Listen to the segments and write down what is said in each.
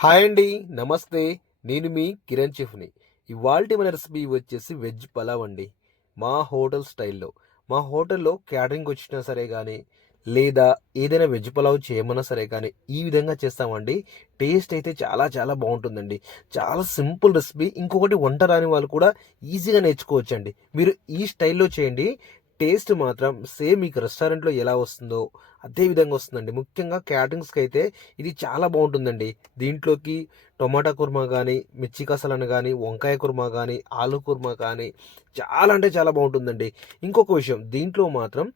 Hi అండి నమస్తే. నేను మీ కిరణ్ చెఫ్ని. ఇవాళ మన రెసిపీ వచ్చేసి వెజ్ పలావ్ అండి. మా హోటల్ స్టైల్లో. మా హోటల్లో క్యాటరింగ్ వచ్చినా సరే కానీ లేదా ఏదైనా వెజ్ పలావ్ చేయమన్నా సరే కానీ ఈ విధంగా చేస్తామండి. టేస్ట్ అయితే చాలా చాలా బాగుంటుందండి. చాలా సింపుల్ రెసిపీ. ఇంకొకటి వంట రాని వాళ్ళు కూడా ఈజీగా నేర్చుకోవచ్చండి. మీరు ఈ స్టైల్లో చేయండి. టేస్ట్ మాత్రం సేమ్ మీకు రెస్టారెంట్లో ఎలా వస్తుందో అదే విధంగా వస్తుందండి. ముఖ్యంగా క్యాటరింగ్స్కి అయితే ఇది చాలా బాగుంటుందండి. దీంట్లోకి టొమాటో కుర్మా కానీ మిర్చి కసలను కానీ వంకాయ కుర్మా కానీ ఆలు కుర్మా కానీ చాలా అంటే చాలా బాగుంటుందండి. ఇంకొక విషయం దీంట్లో మాత్రం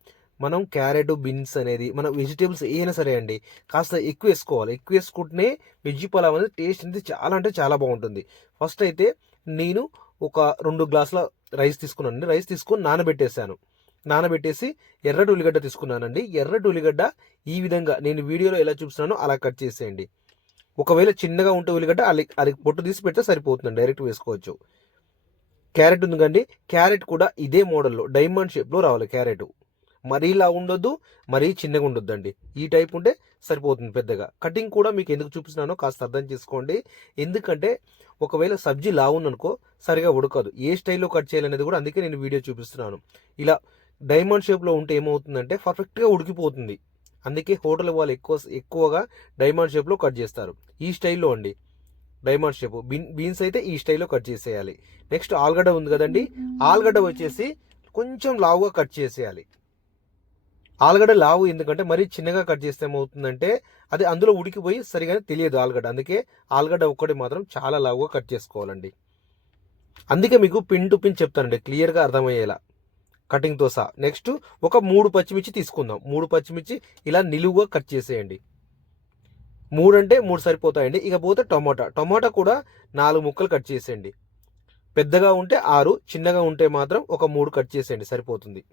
మనం క్యారెట్ బీన్స్ అనేది మన వెజిటేబుల్స్ ఏమైనా సరే అండి కాస్త ఎక్కువ వేసుకోవాలి. ఎక్కువ వేసుకుంటేనే వెజ్ పలావ్ అనేది టేస్ట్ అనేది చాలా అంటే చాలా బాగుంటుంది. ఫస్ట్ అయితే నేను ఒక రెండు గ్లాసుల రైస్ తీసుకున్నాను రైస్ తీసుకొని నానబెట్టేశాను. నానబెట్టేసి ఎర్రటి ఉల్లిగడ్డ తీసుకున్నానండి. ఎర్రటి ఉల్లిగడ్డ ఈ విధంగా నేను వీడియోలో ఎలా చూపిస్తున్నానో అలా కట్ చేసేయండి. ఒకవేళ చిన్నగా ఉంటే ఉల్లిగడ్డ అది అది పొట్టు తీసి పెడితే సరిపోతుందండి డైరెక్ట్ వేసుకోవచ్చు. క్యారెట్ ఉంది కండి క్యారెట్ కూడా ఇదే మోడల్లో డైమండ్ షేప్లో రావాలి క్యారెట్. మరీ ఇలా ఉండొద్దు మరీ చిన్నగా ఉండొద్దండి. ఈ టైప్ ఉంటే సరిపోతుంది పెద్దగా. కటింగ్ కూడా మీకు ఎందుకు చూపిస్తున్నానో కాస్త అర్థం చేసుకోండి. ఎందుకంటే ఒకవేళ సబ్జీ లావుందనుకో సరిగా ఉడకదు. ఏ స్టైల్లో కట్ చేయాలనేది కూడా అందుకే నేను వీడియో చూపిస్తున్నాను. ఇలా డైమండ్ షేప్లో ఉంటే ఏమవుతుందంటే పర్ఫెక్ట్గా ఉడికిపోతుంది. అందుకే హోటల్ వాళ్ళు ఎక్కువ ఎక్కువగా డైమండ్ షేప్లో కట్ చేస్తారు. ఈ స్టైల్లో అండి. Diamond shape. బీన్ బీన్స్ అయితే ఈ స్టైల్లో కట్ చేసేయాలి. నెక్స్ట్ ఆలుగడ్డ ఉంది కదండి. ఆలుగడ్డ వచ్చేసి కొంచెం లావుగా కట్ చేసేయాలి. ఆలుగడ్డ లావు ఎందుకంటే మరీ చిన్నగా కట్ చేస్తే ఏమవుతుందంటే అది అందులో ఉడికిపోయి సరిగానే తెలియదు ఆలుగడ్డ. అందుకే ఆలుగడ్డ ఒక్కటి మాత్రం చాలా లావుగా కట్ చేసుకోవాలండి. అందుకే మీకు పిన్ టు పిన్ చెప్తానండి. క్లియర్గా అర్థమయ్యేలా. కటింగ్తో సహా నెక్స్ట్ ఒక మూడు పచ్చిమిర్చి తీసుకుందాం. మూడు పచ్చిమిర్చి ఇలా నిలువుగా కట్ చేసేయండి. మూడు అంటే మూడు సరిపోతాయండి. ఇక పోతే టమాటా. టమాటా కూడా నాలుగు ముక్కలు కట్ చేసేయండి. పెద్దగా ఉంటే ఆరు చిన్నగా ఉంటే మాత్రం ఒక మూడు కట్ చేసేయండి. సరిపోతుంది.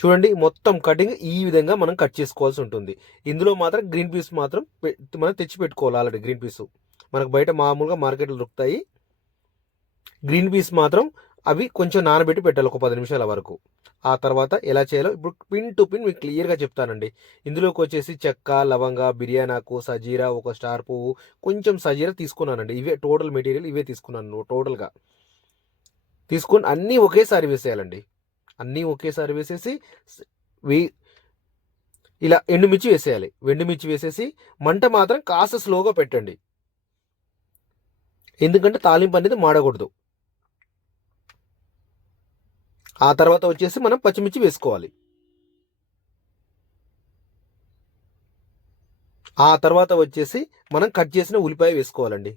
చూడండి మొత్తం కటింగ్ ఈ విధంగా మనం కట్ చేసుకోవాల్సి ఉంటుంది. ఇందులో మాత్రం గ్రీన్ పీస్ మాత్రం మనం తెచ్చి పెట్టుకోవాలి ఆల్రెడీ గ్రీన్ పీస్. మనకు బయట మామూలుగా మార్కెట్లో దొరుకుతాయి. గ్రీన్ పీస్ మాత్రం అవి కొంచెం నానబెట్టి పెట్టాలి ఒక పది నిమిషాల వరకు. ఆ తర్వాత ఎలా చేయాలో ఇప్పుడు పిన్ టు పిన్ మీకు క్లియర్గా చెప్తానండి. ఇందులోకి వచ్చేసి చెక్క లవంగ బిర్యానాకు సజీరా ఒక స్టార్ పువ్వు కొంచెం సజీరా తీసుకున్నానండి. ఇవే టోటల్ మెటీరియల్ ఇవే తీసుకున్నాను టోటల్గా తీసుకొని అన్నీ ఒకేసారి వేసేయాలండి. అన్నీ ఒకేసారి వేసేసి వే ఇలా ఎండుమిర్చి వేసేయాలి. ఎండుమిర్చి వేసేసి మంట మాత్రం కాస్త స్లోగా పెట్టండి. ఎందుకంటే తాలింపు అనేది మాడకూడదు. ఆ తర్వాత వచ్చేసి మనం పచ్చిమిర్చి వేసుకోవాలి. ఆ తర్వాత వచ్చేసి మనం కట్ చేసిన ఉల్లిపాయ వేసుకోవాలండి.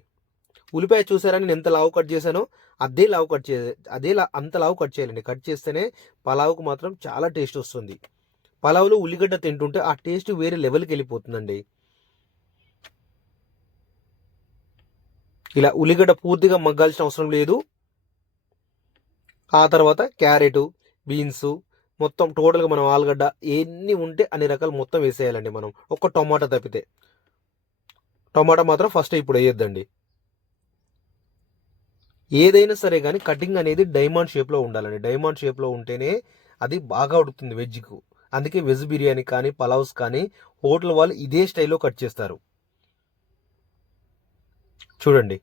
ఉల్లిపాయ చూసారా నేను ఎంత లావు కట్ చేశానో? అదే లావు కట్ చే అదే అంత లావు కట్ చేయాలండి. కట్ చేస్తేనే పలావుకు మాత్రం చాలా టేస్ట్ వస్తుంది. పలావులో ఉల్లిగడ్డ తింటుంటే ఆ టేస్ట్ వేరే లెవెల్కి వెళ్ళిపోతుందండి. ఇలా ఉల్లిగడ్డ పూర్తిగా మగ్గాల్సిన అవసరం లేదు. ఆ తర్వాత క్యారెట్ బీన్స్ మొత్తం టోటల్గా మనం ఆలుగడ్డ ఎన్ని ఉంటే అన్ని రకాలు మొత్తం వేసేయాలండి మనం. ఒక్క టొమాటో తప్పితే. టొమాటో మాత్రం ఫస్ట్ ఇప్పుడు వేయొద్దండి. ఏదైనా సరే కానీ కటింగ్ అనేది డైమండ్ షేప్లో ఉండాలండి. డైమండ్ షేప్లో ఉంటేనే అది బాగా ఉడుకుతుంది వెజ్కు. అందుకే వెజ్ బిర్యానీ కానీ పలావ్స్ కానీ హోటల్ వాళ్ళు ఇదే స్టైల్లో కట్ చేస్తారు. చూడండి.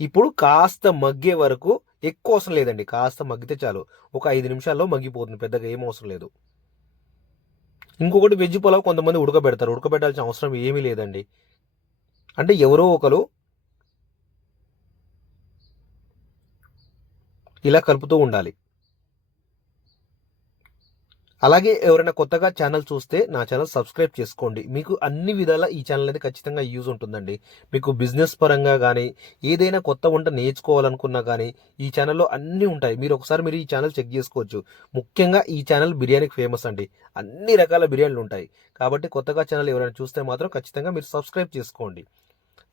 ఇప్పుడు కాస్త మగ్గే వరకు ఎక్కువ అవసరం లేదండి. కాస్త మగ్గితే చాలు. ఒక ఐదు నిమిషాల్లో మగ్గిపోతుంది. పెద్దగా ఏం అవసరం లేదు. ఇంకొకటి వెజ్ పులావ్ కొంతమంది ఉడకబెడతారు. ఉడకబెట్టాల్సిన అవసరం ఏమీ లేదండి. అంటే ఎవరో ఒకరు ఇలా కలుపుతూ ఉండాలి. అలాగే ఎవరైనా కొత్తగా ఛానల్ చూస్తే నా ఛానల్ సబ్స్క్రైబ్ చేసుకోండి. మీకు అన్ని విధాల ఈ ఛానల్ అనేది ఖచ్చితంగా యూజ్ ఉంటుందండి. మీకు బిజినెస్ పరంగా కానీ ఏదైనా కొత్త వంట నేర్చుకోవాలనుకున్నా కానీ ఈ ఛానల్లో అన్నీ ఉంటాయి. మీరు ఒకసారి మీరు ఈ ఛానల్ చెక్ చేసుకోవచ్చు. ముఖ్యంగా ఈ ఛానల్ బిర్యానీకి ఫేమస్ అండి. అన్ని రకాల బిర్యానీలు ఉంటాయి. కాబట్టి కొత్తగా ఛానల్ ఎవరైనా చూస్తే మాత్రం ఖచ్చితంగా మీరు సబ్స్క్రైబ్ చేసుకోండి.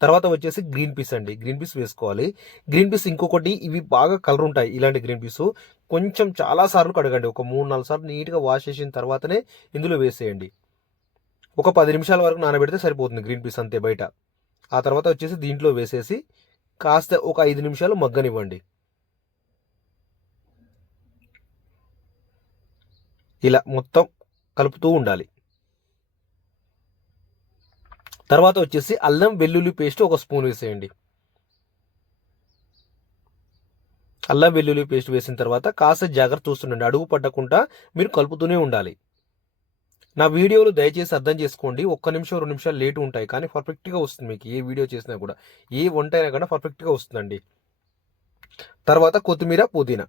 తర్వాత వచ్చేసి గ్రీన్ పీస్ అండి. గ్రీన్ పీస్ వేసుకోవాలి. గ్రీన్ పీస్ ఇంకొకటి ఇవి బాగా కలర్ ఉంటాయి. ఇలాంటి గ్రీన్ పీస్ కొంచెం చాలా సార్లు కడగండి. ఒక మూడు నాలుగు సార్లు నీట్గా వాష్ చేసిన తర్వాతనే ఇందులో వేసేయండి. ఒక పది నిమిషాల వరకు నానబెడితే సరిపోతుంది గ్రీన్ పీస్ అంతే బయట. ఆ తర్వాత వచ్చేసి దీంట్లో వేసేసి కాస్త ఒక ఐదు నిమిషాలు మగ్గనివ్వండి. ఇలా మొత్తం కలుపుతూ ఉండాలి. తర్వాత వచ్చేసి అల్లం వెల్లుల్లి పేస్ట్ ఒక స్పూన్ వేసేయండి. అల్లం వెల్లుల్లి పేస్ట్ వేసిన తర్వాత కాస్త జాగ్రత్త చూస్తుండండి. అడుగు పట్టకుండా మీరు కలుపుతూనే ఉండాలి. నా వీడియోలు దయచేసి అర్థం చేసుకోండి. ఒక్క నిమిషం రెండు నిమిషాలు లేట్ ఉంటాయి కానీ పర్ఫెక్ట్గా వస్తుంది మీకు. ఏ వీడియో చేసినా కూడా ఏ వంట అయినా కూడా పర్ఫెక్ట్గా వస్తుందండి. తర్వాత కొత్తిమీర పుదీనా.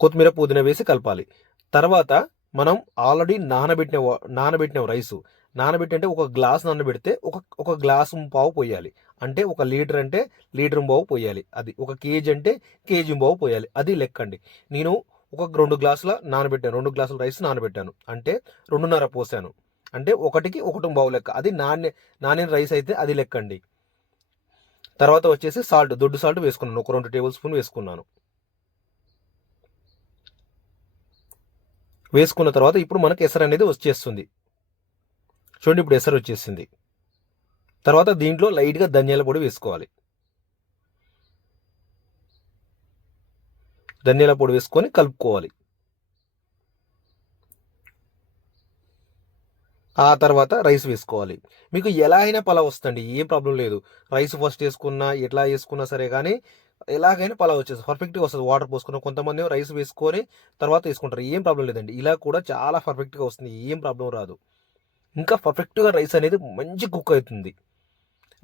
కొత్తిమీర పుదీనా వేసి కలపాలి. తర్వాత మనం ఆల్రెడీ నానబెట్టిన నానబెట్టిన రైసు. నానబెట్టి అంటే ఒక గ్లాస్ నానబెడితే ఒక ఒక గ్లాసు పావు పోయాలి. అంటే ఒక లీటర్ అంటే లీటర్ బావు పోయాలి. అది ఒక కేజీ అంటే కేజీ బావు పోయాలి. అది లెక్కండి. నేను ఒక రెండు గ్లాసుల నానబెట్టాను. రెండు గ్లాసుల రైస్ నానబెట్టాను. అంటే రెండున్నర పోసాను. అంటే ఒకటికి ఒకటి బావు లెక్క. అది నాణ్య నానిన రైస్ అయితే అది లెక్కండి. తర్వాత వచ్చేసి సాల్ట్ దొడ్డు సాల్ట్ వేసుకున్నాను. ఒక రెండు టేబుల్ స్పూన్ వేసుకున్నాను. వేసుకున్న తర్వాత ఇప్పుడు మనకి ఎసరు అనేది వచ్చేస్తుంది. చూడండి ఇప్పుడు ఎసరు వచ్చేసింది. తర్వాత దీంట్లో లైట్గా ధనియాల పొడి వేసుకోవాలి. ధనియాల పొడి వేసుకొని కలుపుకోవాలి. ఆ తర్వాత రైస్ వేసుకోవాలి. మీకు ఎలా అయినా పలావ్ వస్తుంది ఏం ప్రాబ్లం లేదు. రైస్ ఫస్ట్ వేసుకున్నా ఎట్లా వేసుకున్నా సరే కానీ ఎలాగైనా పలావ్ వచ్చేస్తుంది. పర్ఫెక్ట్గా వస్తుంది. వాటర్ పోసుకుని కొంతమంది రైస్ వేసుకొని తర్వాత వేసుకుంటారు ఏం ప్రాబ్లం లేదండి. ఇలా కూడా చాలా పర్ఫెక్ట్గా వస్తుంది. ఏం ప్రాబ్లం రాదు. ఇంకా పర్ఫెక్ట్గా రైస్ అనేది మంచి కుక్ అవుతుంది.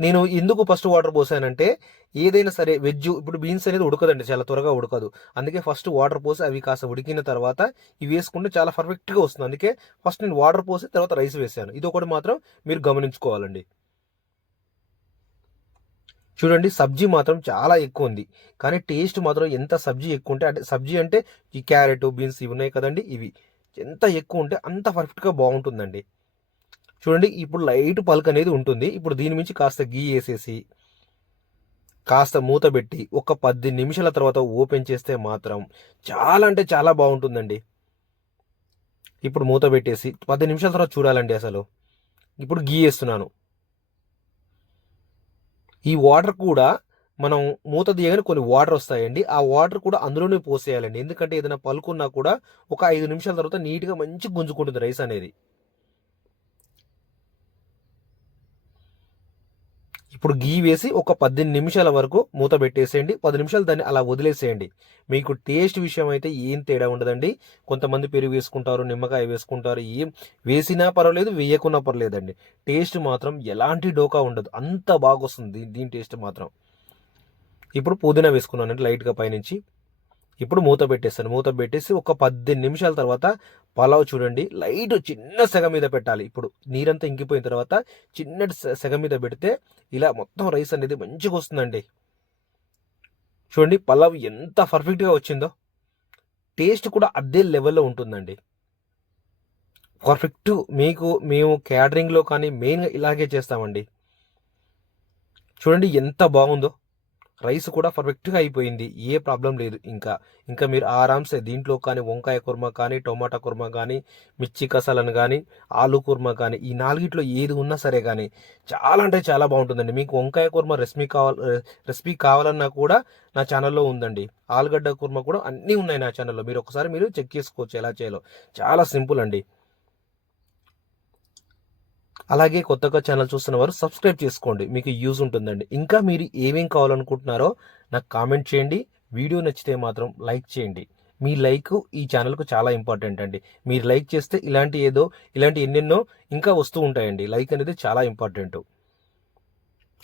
నేను ఎందుకు ఫస్ట్ వాటర్ పోసానంటే ఏదైనా సరే వెజ్ ఇప్పుడు బీన్స్ అనేది ఉడకదండి. చాలా త్వరగా ఉడకదు. అందుకే ఫస్ట్ వాటర్ పోసి అవి కాస్త ఉడికిన తర్వాత ఇవి వేసుకుంటే చాలా పర్ఫెక్ట్గా వస్తుంది. అందుకే ఫస్ట్ నేను వాటర్ పోసి తర్వాత రైస్ వేసాను. ఇది ఒకటి మాత్రం మీరు గమనించుకోవాలండి. చూడండి సబ్జీ మాత్రం చాలా ఎక్కువ ఉంది. కానీ టేస్ట్ మాత్రం ఎంత సబ్జీ ఎక్కువ ఉంటే అంటే సబ్జీ అంటే ఈ క్యారెట్ బీన్స్ ఇవి ఉన్నాయి కదండి ఇవి. ఎంత ఎక్కువ ఉంటే అంత పర్ఫెక్ట్గా బాగుంటుందండి. చూడండి ఇప్పుడు లైట్ పల్క్ అనేది ఉంటుంది. ఇప్పుడు దీని మించి కాస్త గీ వేసేసి కాస్త మూత పెట్టి ఒక పది నిమిషాల తర్వాత ఓపెన్ చేస్తే మాత్రం చాలా అంటే చాలా బాగుంటుందండి. ఇప్పుడు మూత పెట్టేసి పది నిమిషాల తర్వాత చూడాలండి అసలు. ఇప్పుడు గీ వేస్తున్నాను. ఈ వాటర్ కూడా మనం మూత తీయగానే కొన్ని వాటర్ వస్తాయండి. ఆ వాటర్ కూడా అందులోనే పోసేయాలండి. ఎందుకంటే ఏదైనా పలుకున్నా కూడా ఒక ఐదు నిమిషాల తర్వాత నీట్గా మంచి గుంజుకుంటుంది రైస్ అనేది. ఇప్పుడు గీ వేసి ఒక పద్దెనిమిది నిమిషాల వరకు మూత పెట్టేసేయండి. పది నిమిషాలు దాన్ని అలా వదిలేసేయండి. మీకు టేస్ట్ విషయం అయితే ఏం తేడా ఉండదండి. కొంతమంది పెరుగు వేసుకుంటారు నిమ్మకాయ వేసుకుంటారు ఏం వేసినా పర్వాలేదు వేయకున్నా పర్లేదండి టేస్ట్ మాత్రం ఎలాంటి డోకా ఉండదు. అంత బాగా వస్తుంది దీని టేస్ట్ మాత్రం. ఇప్పుడు పుదీనా వేసుకున్నానండి లైట్గా పైనుంచి. ఇప్పుడు మూత పెట్టేస్తాను. మూత పెట్టేసి ఒక పద్దెనిమిది నిమిషాల తర్వాత పలావ్ చూడండి. లైట్ చిన్న సెగ మీద పెట్టాలి. ఇప్పుడు నీరంతా ఇంకిపోయిన తర్వాత చిన్నటి సెగ మీద పెడితే ఇలా మొత్తం రైస్ అనేది మంచిగా వస్తుందండి. చూడండి పలావ్ ఎంత పర్ఫెక్ట్గా వచ్చిందో. టేస్ట్ కూడా అదే లెవెల్లో ఉంటుందండి. పర్ఫెక్ట్ మీకు మేము క్యాటరింగ్లో కానీ మెయిన్గా ఇలాగే చేస్తామండి. చూడండి ఎంత బాగుందో. రైస్ కూడా పర్ఫెక్ట్గా అయిపోయింది. ఏ ప్రాబ్లం లేదు. ఇంకా ఇంకా మీరు ఆరామ్సే దీంట్లో కానీ వంకాయ కుర్మా కానీ టొమాటో కుర్మా కానీ మిర్చి కసాలను కానీ ఆలు కుర్మా కానీ ఈ నాలుగిట్లో ఏది ఉన్నా సరే కానీ చాలా అంటే చాలా బాగుంటుందండి. మీకు వంకాయ కుర్మా రెసిపీ కావాల రెసిపీ కావాలన్నా కూడా నా ఛానల్లో ఉందండి. ఆలుగడ్డ కుర్మా కూడా అన్నీ ఉన్నాయి నా ఛానల్లో. మీరు ఒకసారి మీరు చెక్ చేసుకోవచ్చు ఎలా చేయాలో. చాలా సింపుల్ అండి. అలాగే కొత్తగా ఛానల్ చూస్తున్న వారు సబ్స్క్రైబ్ చేసుకోండి. మీకు యూజ్ ఉంటుందండి. ఇంకా మీరు ఏమేం కావాలనుకుంటున్నారో నాకు కామెంట్ చేయండి. వీడియో నచ్చితే మాత్రం లైక్ చేయండి. మీ లైక్ ఈ ఛానల్కు చాలా ఇంపార్టెంట్ అండి. మీరు లైక్ చేస్తే ఇలాంటి ఏదో ఇలాంటి ఎన్నెన్నో ఇంకా వస్తూ ఉంటాయండి. లైక్ అనేది చాలా ఇంపార్టెంట్.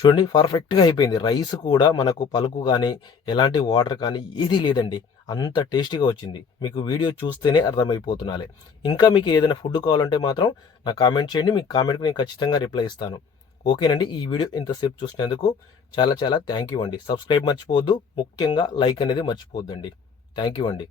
చూడండి పర్ఫెక్ట్గా అయిపోయింది. రైస్ కూడా మనకు పలుకు కానీ ఎలాంటి వాటర్ కానీ ఏదీ లేదండి. అంత టేస్టీగా వచ్చింది. మీకు వీడియో చూస్తేనే అర్థమైపోతున్నాలే. ఇంకా మీకు ఏదైనా ఫుడ్ కావాలంటే మాత్రం నాకు కామెంట్ చేయండి. మీకు కామెంట్కి నేను ఖచ్చితంగా రిప్లై ఇస్తాను. ఓకేనండి ఈ వీడియో ఇంతసేపు చూసినందుకు చాలా చాలా థ్యాంక్ యూ అండి. సబ్స్క్రైబ్ మర్చిపోవద్దు. ముఖ్యంగా లైక్ అనేది మర్చిపోవద్దండి. థ్యాంక్ యూ అండి.